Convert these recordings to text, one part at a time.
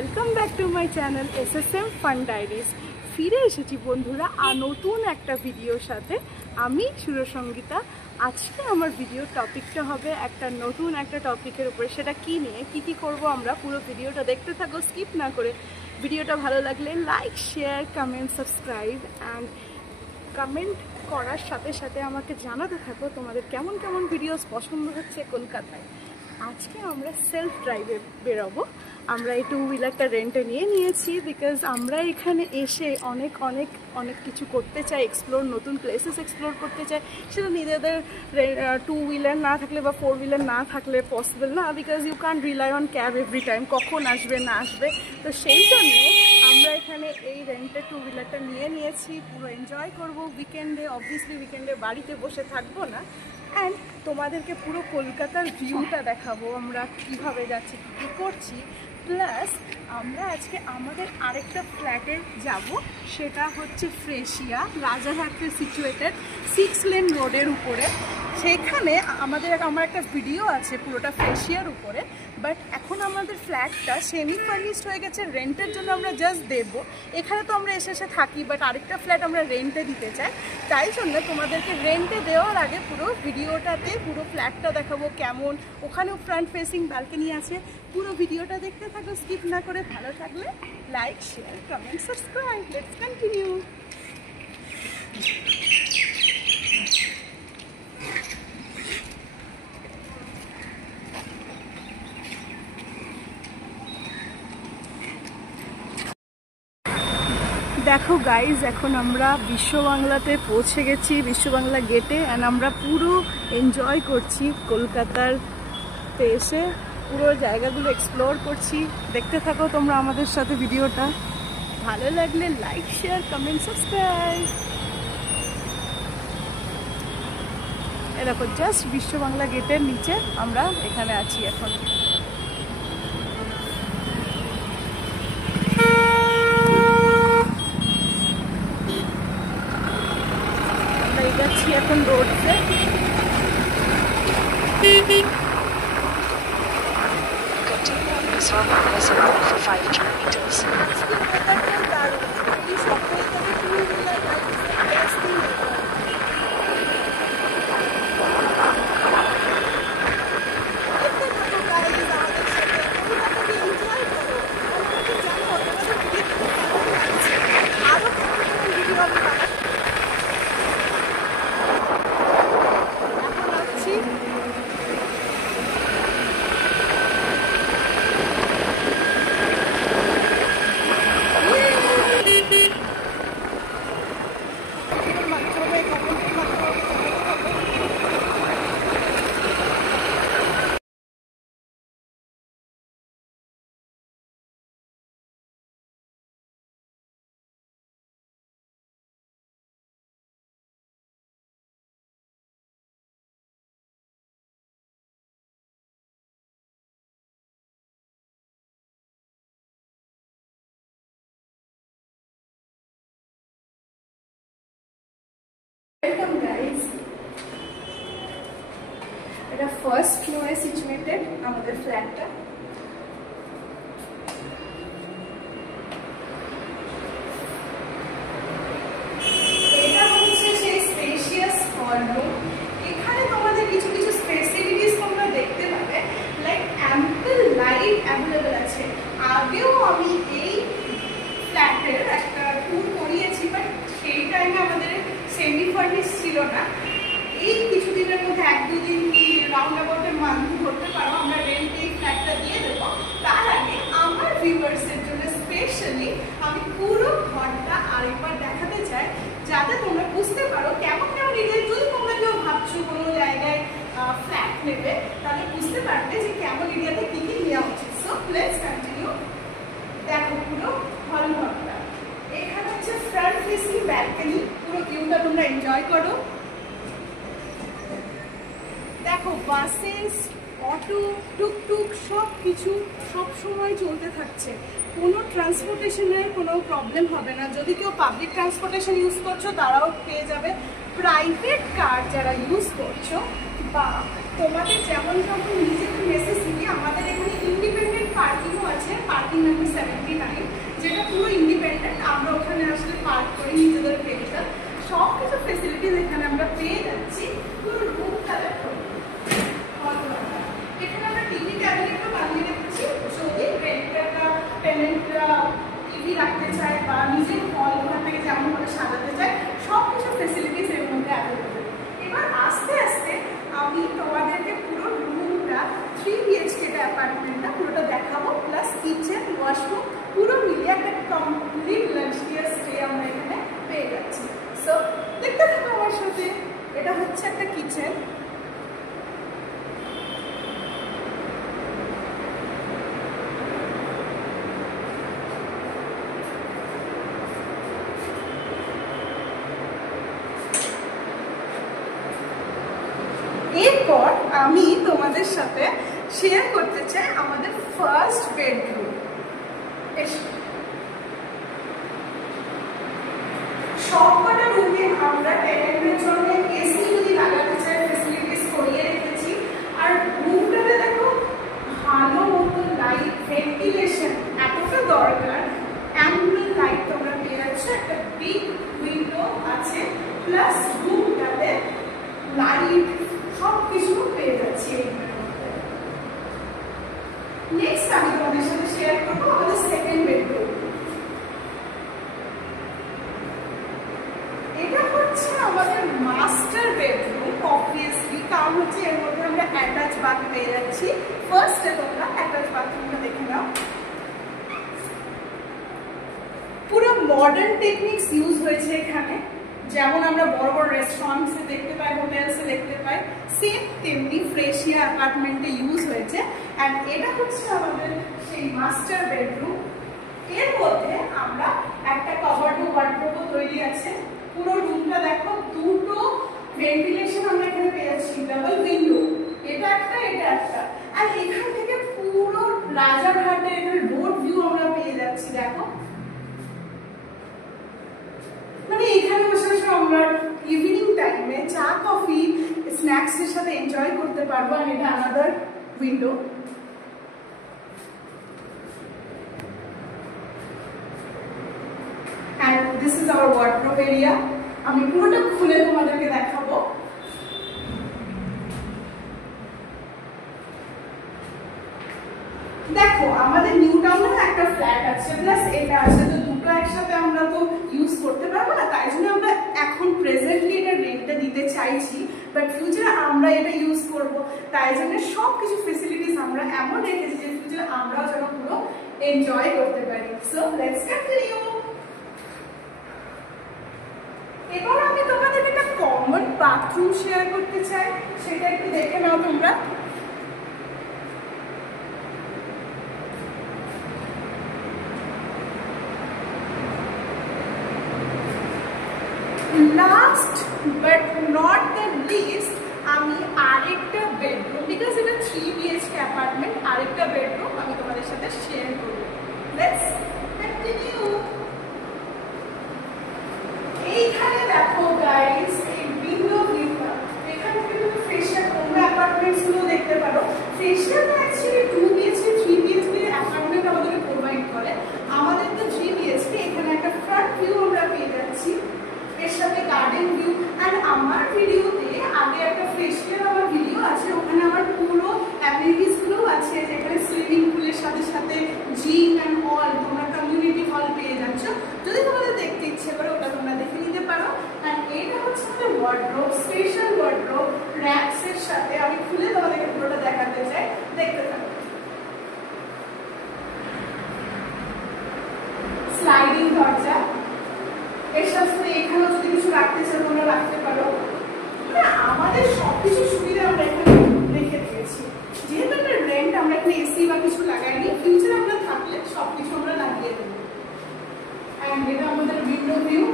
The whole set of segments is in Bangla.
Welcome back to my channel SSM fun diaries. ফিরে এসেছি বন্ধুরা নতুন একটা ভিডিওর সাথে। আমি সুরসঙ্গীতা। আজকে আমার ভিডিওর টপিকটা হবে একটা নতুন একটা টপিকের উপরে। সেটা কি নিয়ে কি করব আমরা পুরো ভিডিওটা দেখতে থাকো স্কিপ না করে। ভিডিওটা ভালো লাগলে like, share, comment, subscribe and comment করার সাথে সাথে আমাকে জানাতে থাকো তোমাদের কেমন কেমন ভিডিওস পছন্দ হচ্ছে কলকাতায়। আজকে আমরা সেলফ ড্রাইভে বেরোবো। আমরা এই 2 হুইলারটা রেন্টে নিয়েছি বিকজ আমরা এখানে এসে অনেক কিছু করতে চাই, নতুন প্লেসেস এক্সপ্লোর করতে চাই। সেটা নিজেদের 2 হুইলার না থাকলে বা 4 হুইলার না থাকলে পসিবল না, because you can rely on cab every time, কখন আসবে না আসবে। তো সেই জন্য আমরা এখানে এই রেন্টের 2 হুইলারটা নিয়েছি। পুরো এনজয় করবো উইকেন্ডে। অবভিয়াসলি উইকেন্ডে বাড়িতে বসে থাকবো না, অ্যান্ড তোমাদেরকে পুরো কলকাতার ভিউটা দেখাবো আমরা কিভাবে যাচ্ছি, কী করছি। প্লাস আমরা আজকে আমাদের আরেকটা ফ্ল্যাটে যাব, সেটা হচ্ছে ফ্রেশিয়া, রাজারহাটে সিচুয়েটেড 6 লেন রোডের উপরে। সেখানে আমার একটা ভিডিও আছে পুরোটা ফ্রেশিয়ার উপরে। বাট এখন আমাদের ফ্ল্যাটটা সেমি ফার্নিশড হয়ে গেছে, রেন্টের জন্য আমরা জাস্ট দেবো। এখানে তো আমরা এসে থাকি, বাট আরেকটা ফ্ল্যাট আমরা রেন্টে দিতে চাই। তাই জন্য তোমাদেরকে রেন্টে দেওয়ার আগে পুরো ভিডিওটাতে পুরো ফ্ল্যাটটা দেখাবো কেমন। ওখানেও ফ্রন্ট ফেসিং ব্যালকনি আছে। পুরো ভিডিওটা দেখতে থাকো স্কিপ না করে। ভালো থাকলে like, share, comment, subscribe. Let's continue. দেখো গাইজ, এখন আমরা বিশ্ববাংলাতে পৌঁছে গেছি, বিশ্ববাংলা গেটে। অ্যান্ড আমরা পুরো এনজয় করছি কলকাতার এসে, পুরো জায়গাগুলো এক্সপ্লোর করছি। দেখতে থাকো তোমরা আমাদের সাথে ভিডিওটা। ভালো লাগলে লাইক, শেয়ার, কমেন্ট, সাবস্ক্রাইব। এরকম জাস্ট বিশ্ববাংলা গেটের নিচে আমরা এখানে আছি এখন। যাচ্ছি এখন রোডে। Continue on this one for 5 kilometers. Welcome guys. এটা ফার্স্ট ফ্লোরে সিচুয়েটেড আমাদের ফ্ল্যাটটা। এটা হচ্ছে সেই স্পেশিয়াস হল রুম। এখানে তোমাদের কিছু ফেসিলিটিস তোমরা দেখতে পাবে, লাইক অ্যাম্পল লাইট অ্যাভেলেবেল আছে। আগেও আমি এই ফ্ল্যাটের একটা ট্যুর করিয়েছি, বাট সেই টাইমে আমাদের সেমি ফার্নিশ ছিল না। এই কিছুদিনের মধ্যে 1-2 দিন কি রাউন্ড অ্যাবাউট এ মান্থ ধরতে পারো আমরা রেন্ট এই ফ্ল্যাটটা দিয়ে দেবো। তার আগে আমার ভিউয়ার্সের জন্য স্পেশালি আমি পুরো ঘরটা আরেকবার দেখাতে চাই, যাতে তোমরা বুঝতে পারো কেমন এরিয়া। যদি তোমরা কেউ ভাবছো কোনো জায়গায় ফ্ল্যাট নেবে, তাহলে বুঝতে পারবে যে কেমন এরিয়াতে কি নেওয়া উচিত। So let's continue. দেখো পুরো হল ঘরটা। এখানে হচ্ছে ফ্রন্ট ফেসিং ব্যালকনি। পুরো ভিউটা তোমরা এনজয় করো। দেখো বাসেস, অটো, টুকটুক সব কিছু সব সময় চলতে থাকছে। কোনো ট্রান্সপোর্টেশনের কোনো প্রবলেম হবে না। যদি কেউ পাবলিক ট্রান্সপোর্টেশন ইউজ করছো তারাও পেয়ে যাবে। প্রাইভেট কার যারা ইউজ করছো বা তোমাদের যেমন নিজেদের নেসেসিটি, আমাদের এখানে ইন্ডিপেন্ডেন্ট পার্কিংও আছে, পার্কিং নাম্বার 7 সাজাতে চাই, সব কিছু ফেসিলিটিস এর মধ্যে অ্যাভেলেবেল। এবার আস্তে আস্তে আমি তোমাদেরকে পুরো রুমটা 3 BHK অ্যাপার্টমেন্টটা পুরোটা দেখাবো, প্লাস কিচেন ওয়াশরুম পুরো মিলিয়ে একটা কমপ্লিট লাক্সারিয়াস স্টে আমরা এখানে পেয়ে যাচ্ছি। সো দেখতে থাকো আমার সাথে। এটা হচ্ছে একটা কিচেন। এরপর আমি তোমাদের সাথে শেয়ার করতে চাই আমাদের ফার্স্ট বেডরুম। সবকটা রুমে আমরা টেনেন্টের জন্য এসি যদি লাগাতে চাই ফেসিলিটিস করিয়ে রেখেছি। আর রুমটাতে দেখো ভালো মতো লাইট, ভেন্টিলেশন এতটা দরকার, অ্যাম্বুলেন্ট লাইট তোমরা পেয়ে যাচ্ছ, একটা বিগ উইন্ডো আছে, প্লাস রুমটাতে লাইট সব কিছু পেয়ে যাচ্ছি। নেক্সট আমি তোমাদের সাথে শেয়ার করবো আমাদের সেকেন্ড বেডরুম। এটা হচ্ছে আমাদের মাস্টার বেডরুম অবভিয়াসলি, কারণ হচ্ছে এর মধ্যে আমরা অ্যাটাচ বাথ পেয়ে যাচ্ছি। ফার্স্টে তোমরা অ্যাটাচ বাথরুমটা দেখে নাও। পুরো মডার্ন টেকনিক্স ইউজ হয়েছে এখানে, যেমন আমরা বড় বড় রেস্টুরেন্টসে দেখতে পাই, হোটেলসে দেখতে পাই, সেম তেমনি ফ্রেশিয়া অ্যাপার্টমেন্টে ইউজ হয়েছে। অ্যান্ড এটা হচ্ছে আমাদের সেই মাস্টার বেডরুম। এর মধ্যে আমরা একটা কভার ওয়ার্ডরোবও তৈরি আছে। পুরো রুমটা দেখো, দুটো ভেন্টিলেশন আমরা এখানে পেয়ে যাচ্ছি, ডাবল উইন্ডো, এটা একটা এটা একটা। আর এখান থেকে পুরো রাজারহাটের রোড ভিউ আমরা পেয়ে যাচ্ছি। দেখো মানে এখানে বসে বসে আমরা ইভিনিং টাইমে চা কফি স্ন্যাক্স এর সাথে এনজয় করতে পারবো। আর এটা another window. And this is our wardrobe area. আমি পুরোটা খুলে তোমাদেরকে দেখাবো। দেখো আমাদের নিউ টাউনে একটা ফ্ল্যাট আছে, প্লাস এটা আছে, তো দুটো একসাথে আমরা তো ইউজ করতে পারবো না, তাই জন্য আমরা এখন প্রেজেন্টলি এটা রেন্টটা দিতে চাইছি, বাট ফিউচারে আমরা এটা ইউজ করব, তাই জন্য সবকিছু ফেসিলিটিস আমরা এমন রেখেছি যে ফিউচারে আমরাও যেন পুরো এনজয় করতে পারি। So let's continue. এবার আমি তোমাদের একটা কমন বাথরুম শেয়ার করতে চাই, সেটা একটু দেখে নাও তোমরা। Last but not the least আমি আরেকটা বেডরুম, বিকজ এটা 3 BHK অ্যাপার্টমেন্ট, আরেকটা বেডরুম আমি তোমাদের সাথে শেয়ার করব। Let's continue. এইখানে দেখো গাইস, এই উইন্ডো ভিউটা, এখান থেকে তুমি ফ্রেশিয়ার অন্য অ্যাপার্টমেন্টস গুলো দেখতে পারো। ফ্রেশিয়ারটা অ্যাকচুয়ালি 2 BHK 3 BHK অ্যাপার্টমেন্ট আমাদেরকে প্রোভাইড করে, আমাদের তো 3 BHK। এখানে একটা ফ্রন্ট ভিউ আমরা পেয়ে যাচ্ছি, এর সাথে গার্ডেন ভিউ। আর আমার ভিডিওতে আগে একটা ফেশিয়াল আমার ভিডিও আছে, ওখানে আমার পুরো অ্যামিনিটিস গুলো আছে, যেখানে সুইমিং পুলের সাথে সাথে জিম অ্যান্ড অল, তোমরা কমিউনিটি হল পেয়ে যাচ্ছ। যদি তোমাদের দেখতে ইচ্ছে করে ওটা তোমরা দেখে নিতে পারো। আর এটা হচ্ছে আমাদের ওয়ার্ডরোব, স্পেশাল ওয়ার্ডরোব র্যাকস এর সাথে। আমি খুলে তোমাদেরকে পুরোটা দেখাতে চাই, দেখতে থাকো। স্লাইডিং দরজা, এর সাথে এখানেও যদি কিছু রাখতে চাও তোমরা রাখতে পারো। মানে আমাদের সবকিছু সুবিধা আমরা এখানে রেখে দিয়েছি, যেহেতু একটা রেন্ট, আমরা এখানে এসি বা কিছু লাগাইনি, ফিউচারে আমরা থাকলে সবকিছু আমরা লাগিয়ে দেবো। এন্ড এটা আমাদের উইন্ডো ভিউ।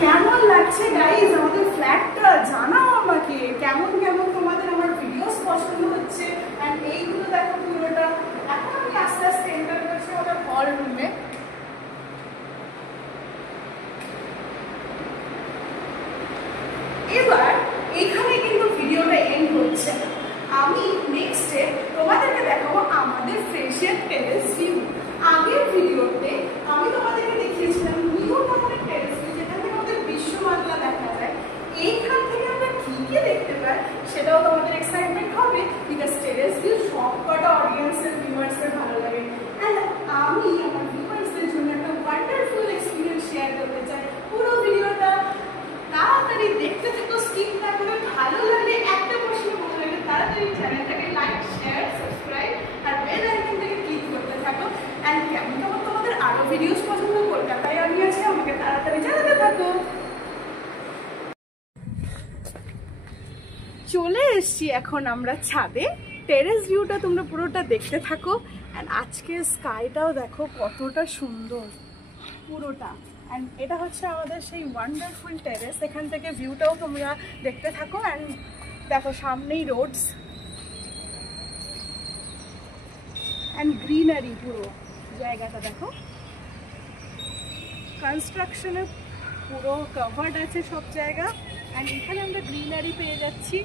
কেমন লাগছে গাইজ আমাদের ফ্ল্যাটটা? জানাও আমাকে কেমন কেমন তোমাদের আমার ভিডিওস পছন্দ হচ্ছে। এন্ড এইগুলো দেখো পুরোটা। এখন আমি আস্তে আস্তে এন্টার করছি আমাদের হল রুমে। এবার এখানে কিন্তু ভিডিওটা এন্ড হচ্ছে না, আমি নেক্সটে তোমাদেরকে দেখাবো আমাদের ফ্রেশিয়ার টেরেস ভিউ। আগের ভিডিওতে আমি তোমাদেরকে দেখিয়েছিলাম নিউ টাউনের টেরেস ভিউ, যেখান থেকে আমাদের ভিডিওস পছন্দ কলকাতায় আমি আছি, আমাকে তাড়াতাড়ি জানাতে থাকো। চলে এসছি এখন আমরা ছাদে। টেরেস ভিউটা তোমরা পুরোটা দেখতে থাকো। অ্যান্ড আজকে স্কাইটাও দেখো কতটা সুন্দর পুরোটা। অ্যান্ড এটা হচ্ছে আমাদের সেই ওয়ান্ডারফুল টেরেস। এখান থেকে ভিউটাও তোমরা দেখতে থাকো। অ্যান্ড দেখো সামনেই রোডস অ্যান্ড গ্রিনারি, পুরো জায়গাটা দেখো কনস্ট্রাকশনে পুরো কভার্ড আছে সব জায়গা। অ্যান্ড এখানে আমরা গ্রিনারি পেয়ে যাচ্ছি।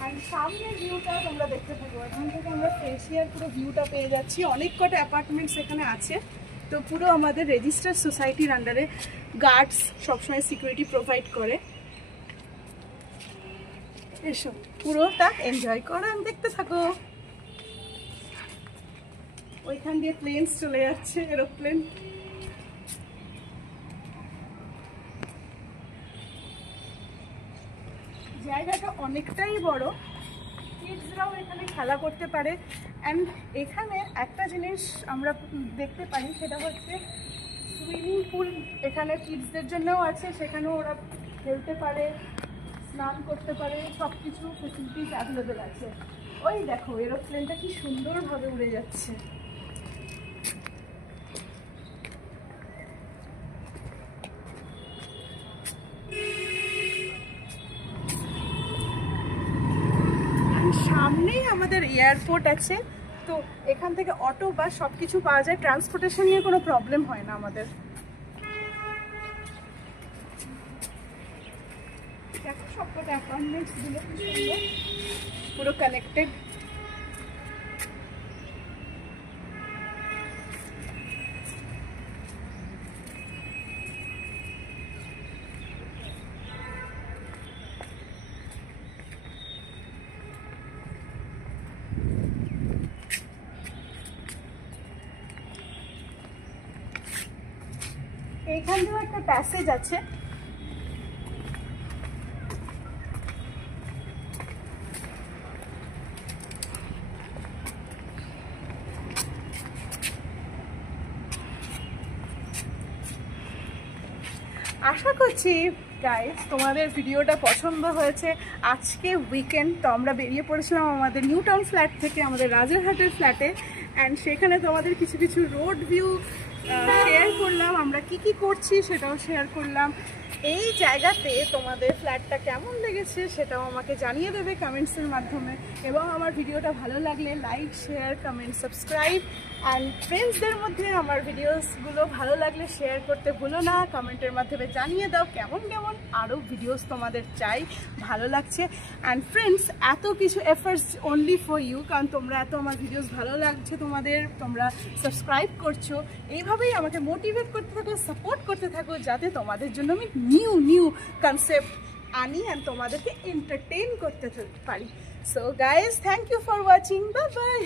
অ্যান্ড সামনের ভিউটা তোমরা দেখতে থাকো। এখান থেকে আমরা ফেসিয়ার পুরো ভিউটা পেয়ে যাচ্ছি। অনেক কটা অ্যাপার্টমেন্টস এখানে আছে। তো পুরো আমাদের রেজিস্টার্ড সোসাইটির আন্ডারে গার্ডস সবসময় সিকিউরিটি প্রোভাইড করে। এসো পুরোটা এনজয় করো, আমি দেখতে থাকো। ওইখান দিয়ে প্লেনস চলে যাচ্ছে, এরোপ্লেন। জায়গাটা অনেকটাই বড়, কিডসরাও এখানে খেলা করতে পারে। অ্যান্ড এখানে একটা জিনিস আমরা দেখতে পাই, সেটা হচ্ছে সুইমিং পুল এখানে কিডসদের জন্যও আছে। সেখানেও ওরা খেলতে পারে, স্নান করতে পারে, সব কিছু ফেসিলিটিস অ্যাভেলেবেল আছে। ওই দেখো এরোপ্লেনটা কি সুন্দরভাবে উড়ে যাচ্ছে। সামনেই আমাদের এয়ারপোর্ট আছে। তো এখান থেকে অটো বা সব কিছু পাওয়া যায়। ট্রান্সপোর্টেশন নিয়ে কোনো প্রবলেম হয় না আমাদের। দেখো সবকটা অ্যাপার্টমেন্টসগুলো পুরো কানেক্টেড। এইখান দিয়েও একটা প্যাসেজ আছে। আশা করছি গাইস তোমাদের ভিডিওটা পছন্দ হয়েছে। আজকে উইকেন্ড, তো আমরা বেরিয়ে পড়েছিলাম আমাদের নিউ টাউন ফ্ল্যাট থেকে আমাদের রাজারহাটের ফ্ল্যাটে। অ্যান্ড সেখানে তোমাদের কিছু কিছু রোড ভিউ শেয়ার করলাম, আমরা কি কি করছি সেটাও শেয়ার করলাম। এই জায়গাতে তোমাদের ফ্ল্যাটটা কেমন লেগেছে সেটাও আমাকে জানিয়ে দেবে কমেন্টসের মাধ্যমে। এবং আমার ভিডিওটা ভালো লাগলে like, share, comment, subscribe. And ফ্রেন্ডসদের মধ্যে আমার ভিডিওসগুলো ভালো লাগলে শেয়ার করতে ভুলো না। কমেন্টের মাধ্যমে জানিয়ে দাও কেমন কেমন আরও ভিডিওস তোমাদের চাই, ভালো লাগছে। অ্যান্ড ফ্রেন্ডস, এত কিছু এফার্টস অনলি ফর ইউ, কারণ তোমরা এত আমার ভিডিওস ভালো লাগছে তোমাদের, তোমরা সাবস্ক্রাইব করছো। এইভাবেই আমাকে মোটিভেট করতে থাকো, সাপোর্ট করতে থাকো, যাতে তোমাদের জন্য আমি নিউ কনসেপ্ট আনি অ্যান্ড তোমাদেরকে এন্টারটেইন করতে পারি। So guys, thank you for watching. Bye by.